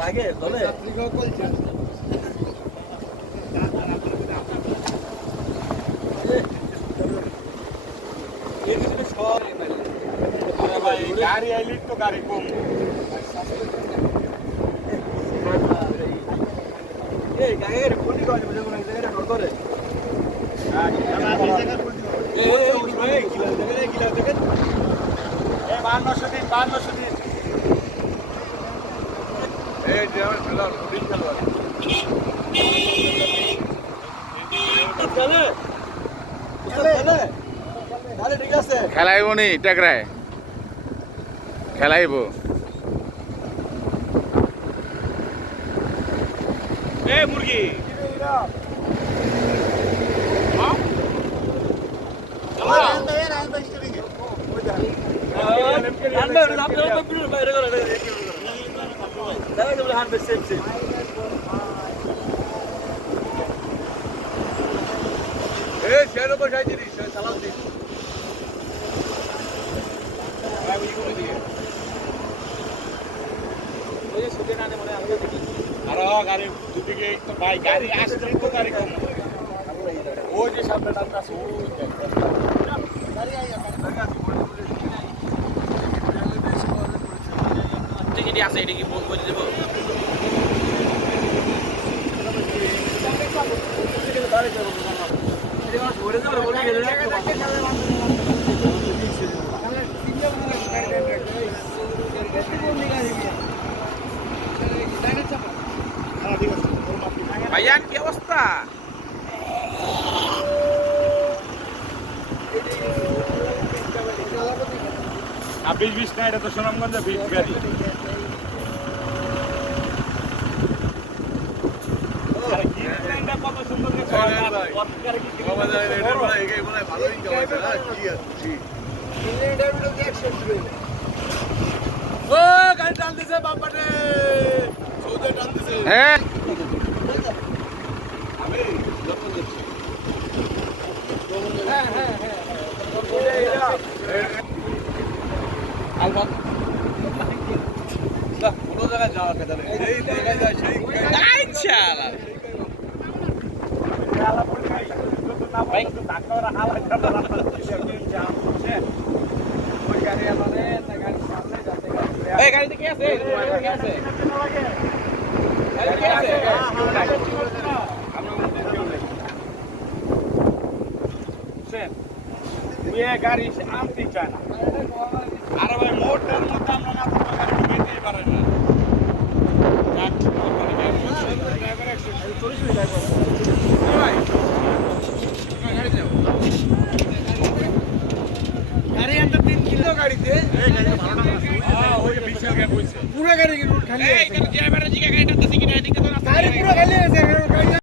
লাগে গাড়ি আইলি তো গাড়ি কম এই গাড়ি কোটি করে বুঝে কোন জায়গায় ডর করে খেলাইব নি টাকরায় খেলাইব মুরগি গাড়ি দুদিকে তো ভাই গাড়ি আসলে তো গাড়ি কম ওই যে সামনে ডাক্তার আছে যেটি আছে এটা কি বলে দেবো ভাইয়া কি অবস্থা বিশ না এটা তো সুনামগঞ্জে বিশ গাড়ি কত সুন্দর গাড়ি টানতেছে বাপারে টানতেছে হ্যাঁ কোনো জায়গায় যাওয়া খেতে সেই জায়গায় যায় সেই গাড়িতে কে আছে গাড়ি আনতে চায় না আর ভাই মোটের মধ্যে আমরা না গাড়ি ঢুকাইতেই পারে না গাড়ি আনতে 3 কিলো গাড়িতে পুরো গাড়ি খালি আছে।